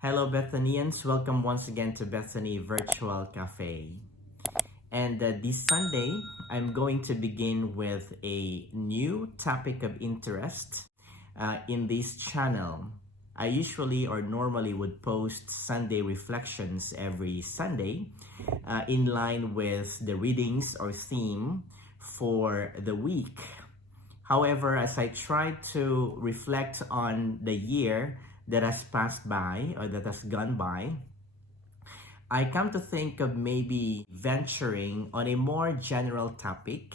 Hello, Bethanians. Welcome once again to Bethany Virtual Cafe. And this Sunday, I'm going to begin with a new topic of interest in this channel. I usually or normally would post Sunday reflections every Sunday in line with the readings or theme for the week. However, as I try to reflect on the year that has passed by or that has gone by, I come to think of maybe venturing on a more general topic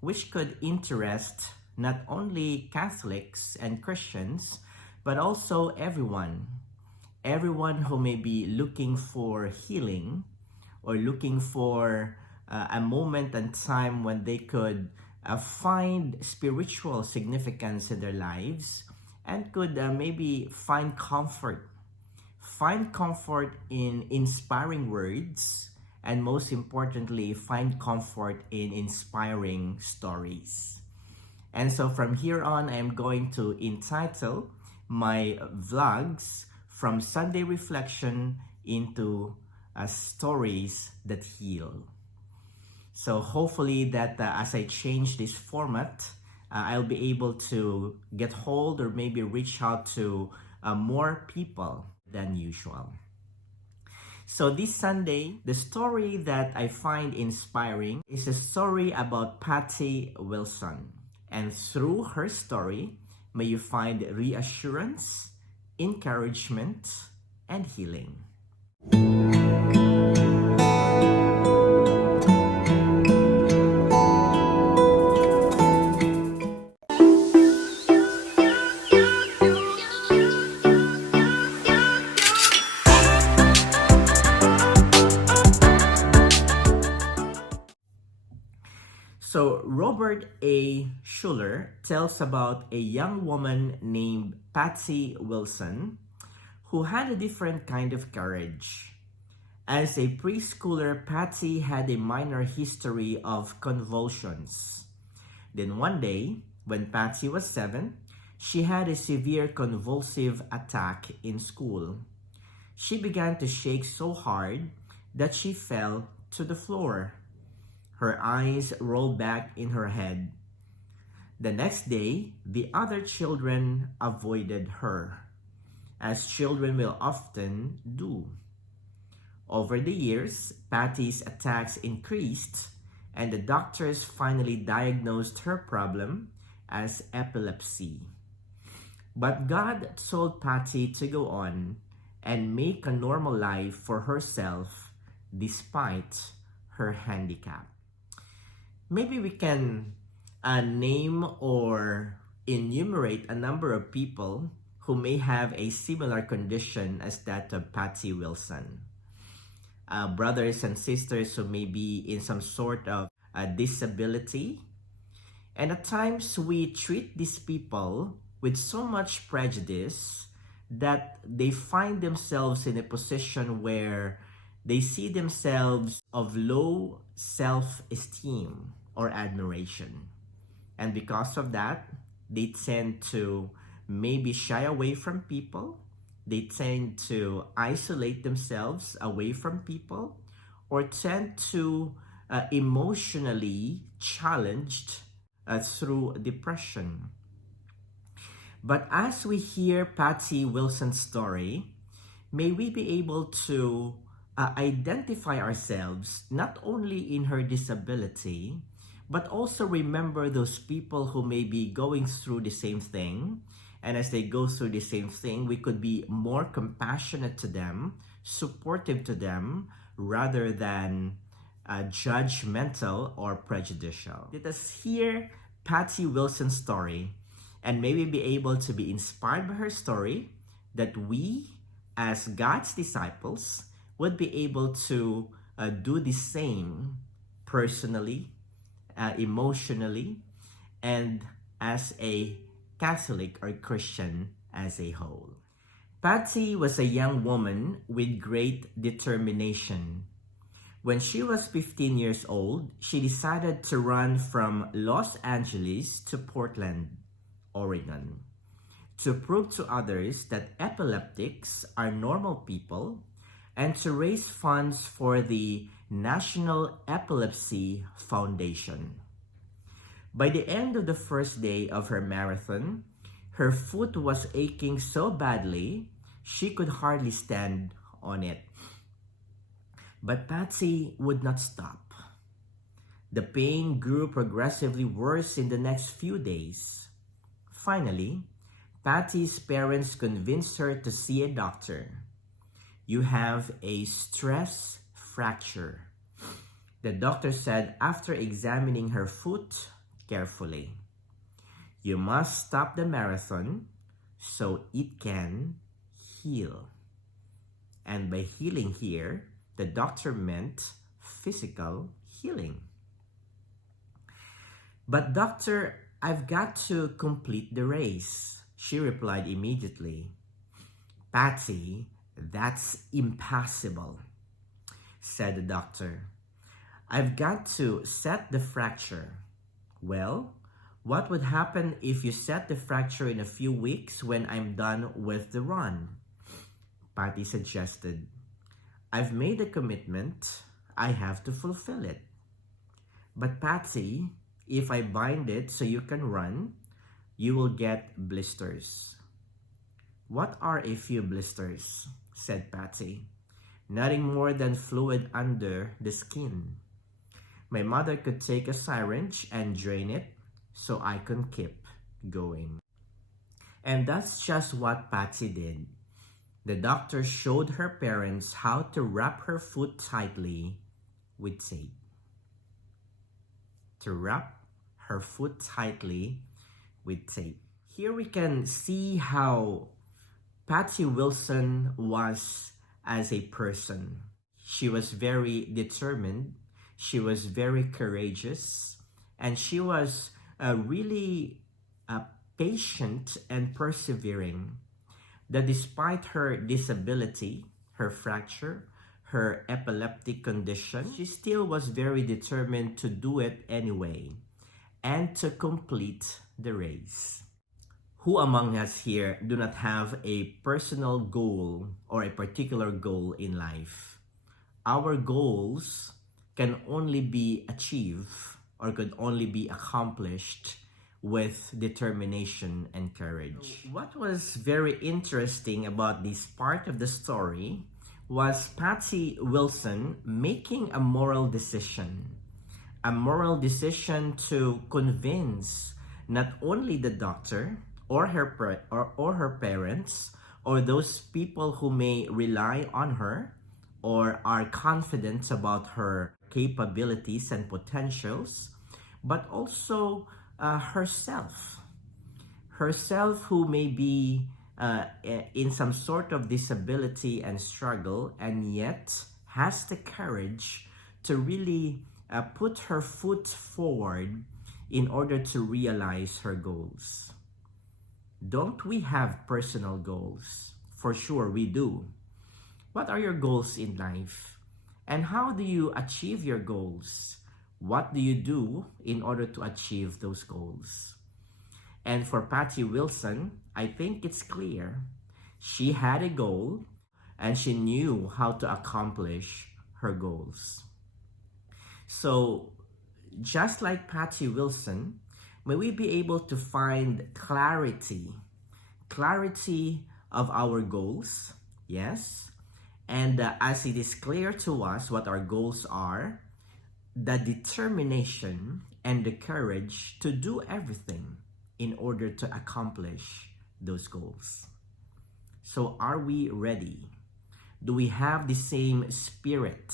which could interest not only Catholics and Christians, but also everyone who may be looking for healing or looking for a moment and time when they could find spiritual significance in their lives and could maybe find comfort in inspiring words, and most importantly, find comfort in inspiring stories. And so from here on, I am going to entitle my vlogs From Sunday Reflection into Stories That Heal. So hopefully that as I change this format, I'll be able to get hold or maybe reach out to more people than usual. So this Sunday, the story that I find inspiring is a story about Patty Wilson. And through her story, may you find reassurance, encouragement, and healing. So Robert A. Schuller tells about a young woman named Patsy Wilson who had a different kind of courage. As a preschooler, Patsy had a minor history of convulsions. Then one day, when Patsy was 7, she had a severe convulsive attack in school. She began to shake so hard that she fell to the floor. Her eyes rolled back in her head. The next day, the other children avoided her, as children will often do. Over the years, Patty's attacks increased, and the doctors finally diagnosed her problem as epilepsy. But God told Patty to go on and make a normal life for herself despite her handicap. Maybe we can name or enumerate a number of people who may have a similar condition as that of Patsy Wilson. Brothers and sisters who may be in some sort of disability. And at times we treat these people with so much prejudice that they find themselves in a position where they see themselves of low self-esteem or admiration. And because of that, they tend to maybe shy away from people. They tend to isolate themselves away from people, or tend to emotionally challenged through depression. But as we hear Patsy Wilson's story, may we be able to identify ourselves not only in her disability, but also remember those people who may be going through the same thing. And as they go through the same thing, we could be more compassionate to them, supportive to them, rather than judgmental or prejudicial. Let us hear Patsy Wilson's story, and maybe be able to be inspired by her story, that we, as God's disciples, would be able to do the same personally, emotionally, and as a Catholic or Christian as a whole. Patsy was a young woman with great determination. When she was 15 years old, she decided to run from Los Angeles to Portland, Oregon, to prove to others that epileptics are normal people, and to raise funds for the National Epilepsy Foundation. By the end of the first day of her marathon, her foot was aching so badly she could hardly stand on it. But Patsy would not stop. The pain grew progressively worse in the next few days. Finally, Patsy's parents convinced her to see a doctor. "You have a stress fracture," the doctor said after examining her foot carefully. "You must stop the marathon so it can heal." And by healing here, the doctor meant physical healing. "But doctor, I've got to complete the race," she replied immediately. "Patsy, that's impossible," said the doctor. "I've got to set the fracture." "Well, what would happen if you set the fracture in a few weeks when I'm done with the run?" Patty suggested. "I've made a commitment. I have to fulfill it." "But Patsy, if I bind it so you can run, you will get blisters." "What are a few blisters?" said Patsy. "Nothing more than fluid under the skin. My mother could take a syringe and drain it so I can keep going." And that's just what Patsy did. The doctor showed her parents how to wrap her foot tightly with tape. To wrap her foot tightly with tape. Here we can see how Patsy Wilson was as a person. She was very determined, she was very courageous, and she was really patient and persevering. That despite her disability, her fracture, her epileptic condition, she still was very determined to do it anyway and to complete the race. Who among us here do not have a personal goal or a particular goal in life? Our goals can only be achieved or could only be accomplished with determination and courage. What was very interesting about this part of the story was Patsy Wilson making a moral decision. A moral decision to convince not only the doctor or her parents or those people who may rely on her or are confident about her capabilities and potentials, but also herself who may be in some sort of disability and struggle, and yet has the courage to really put her foot forward in order to realize her goals. Don't we have personal goals? For sure we do. What are your goals in life? And how do you achieve your goals? What do you do in order to achieve those goals? And for Patsy Wilson, I think it's clear. She had a goal and she knew how to accomplish her goals. So, just like Patsy Wilson, may we be able to find clarity of our goals, yes, and as it is clear to us what our goals are, the determination and the courage to do everything in order to accomplish those goals. So are we ready? Do we have the same spirit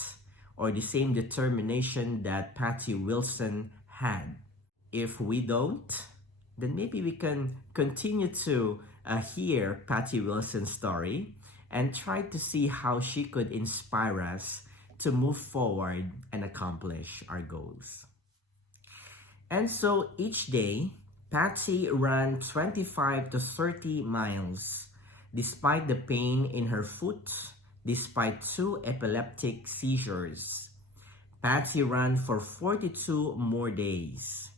or the same determination that Patsy Wilson had? If we don't, then maybe we can continue to hear Patsy Wilson's story and try to see how she could inspire us to move forward and accomplish our goals. And so each day, Patsy ran 25 to 30 miles despite the pain in her foot, despite 2 epileptic seizures. Patsy ran for 42 more days.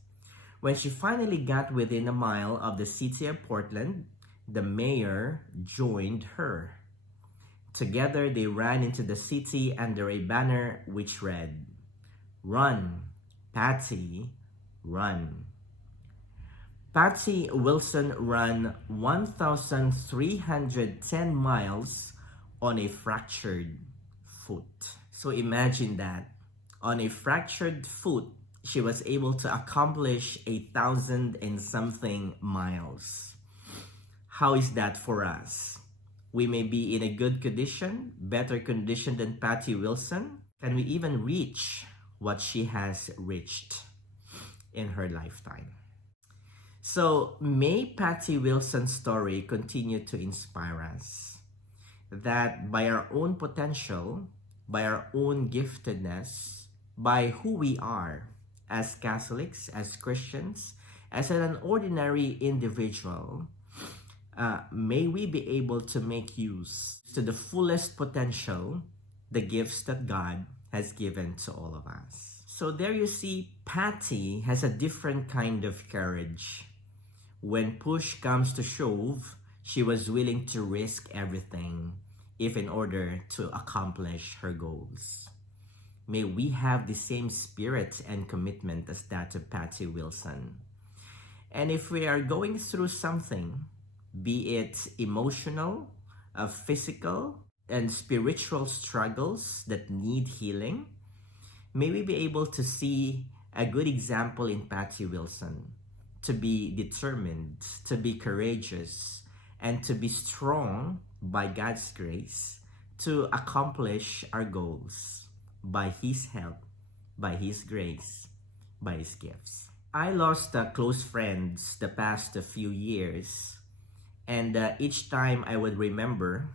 When she finally got within a mile of the city of Portland, The mayor joined her. Together they ran into the city under a banner which read, "Run, Patty, run." Patsy Wilson ran 1,310 miles on a fractured foot. So imagine that. On a fractured foot, she was able to accomplish 1,000 and something miles. How is that for us? We may be in a good condition, better condition than Patty Wilson. Can we even reach what she has reached in her lifetime? So may Patty Wilson's story continue to inspire us that by our own potential, by our own giftedness, by who we are as Catholics, as Christians, as an ordinary individual, may we be able to make use to the fullest potential the gifts that God has given to all of us. So there you see, Patty has a different kind of courage. When push comes to shove, she was willing to risk everything if in order to accomplish her goals. May we have the same spirit and commitment as that of Patty Wilson. And if we are going through something, be it emotional, physical, and spiritual struggles that need healing, may we be able to see a good example in Patty Wilson, to be determined, to be courageous, and to be strong by God's grace to accomplish our goals by His help, by His grace, by His gifts. I lost close friends the past few years, and each time I would remember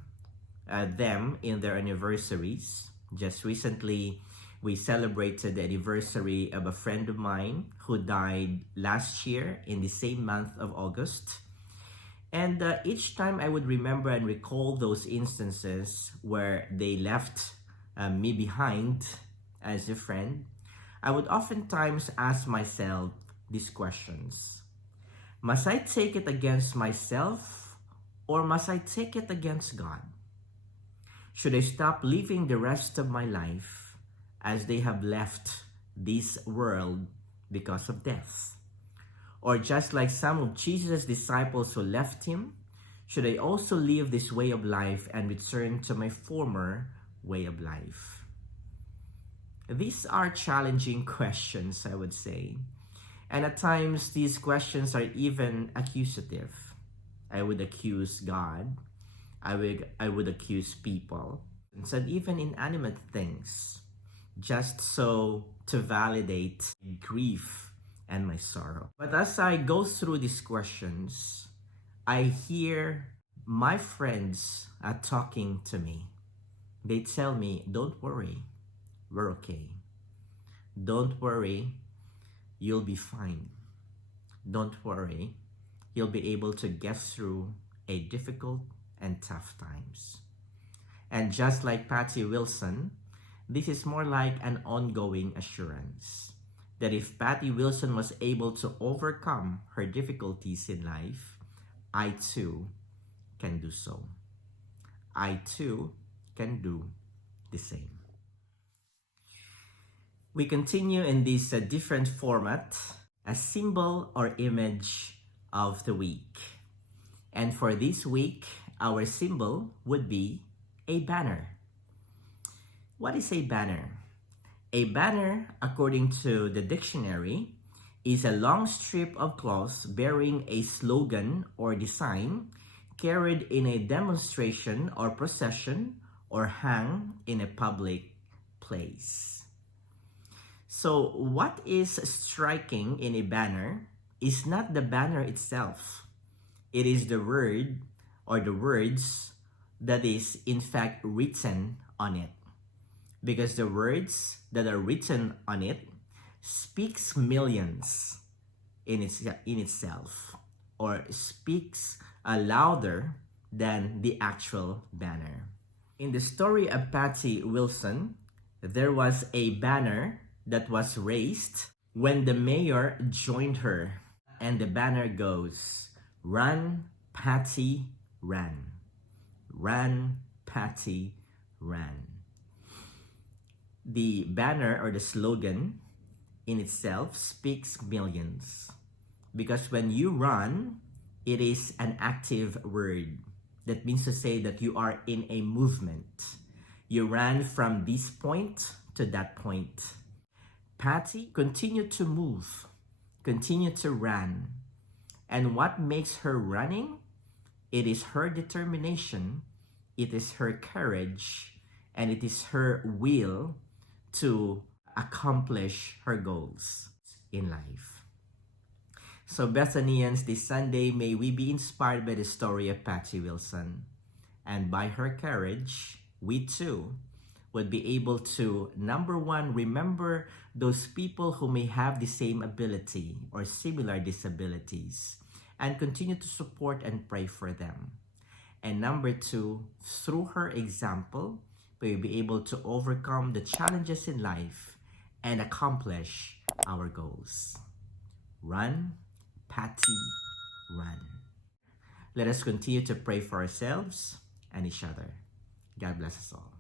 them in their anniversaries. Just recently, we celebrated the anniversary of a friend of mine who died last year in the same month of August. And each time I would remember and recall those instances where they left me behind as a friend, I would oftentimes ask myself these questions. Must I take it against myself, or must I take it against God? Should I stop living the rest of my life as they have left this world because of death? Or just like some of Jesus' disciples who left him, should I also live this way of life and return to my former way of life? These are challenging questions, I would say. And at times, these questions are even accusative. I would accuse God. I would accuse people. And even inanimate things, just so to validate grief and my sorrow. But as I go through these questions, I hear my friends are talking to me. They tell me, don't worry, we're okay. Don't worry, you'll be fine. Don't worry, you'll be able to get through a difficult and tough times. And just like Patty Wilson, this is more like an ongoing assurance that if Patty Wilson was able to overcome her difficulties in life, I too can do so. I too can do the same. We continue in this different format, a symbol or image of the week. And for this week, our symbol would be a banner. What is a banner? A banner, according to the dictionary, is a long strip of cloth bearing a slogan or design carried in a demonstration or procession or hung in a public place. So what is striking in a banner is not the banner itself. It is the word or the words that is in fact written on it. Because the words that are written on it speaks millions in itself, or speaks louder than the actual banner. In the story of Patty Wilson, there was a banner that was raised when the mayor joined her, and the banner goes, "Run, Patty ran. Ran, Patty ran. The banner or the slogan in itself speaks millions. Because when you run, it is an active word. That means to say that you are in a movement. You ran from this point to that point. Patty continued to move, continued to run. And what makes her running? It is her determination, it is her courage, and it is her will to accomplish her goals in life. So Bethanians, this Sunday, may we be inspired by the story of Patty Wilson. And by her courage, we too would be able to, number one, remember those people who may have the same ability or similar disabilities and continue to support and pray for them. And number two, through her example, we will be able to overcome the challenges in life and accomplish our goals. Run, Patty, run. Let us continue to pray for ourselves and each other. God bless us all.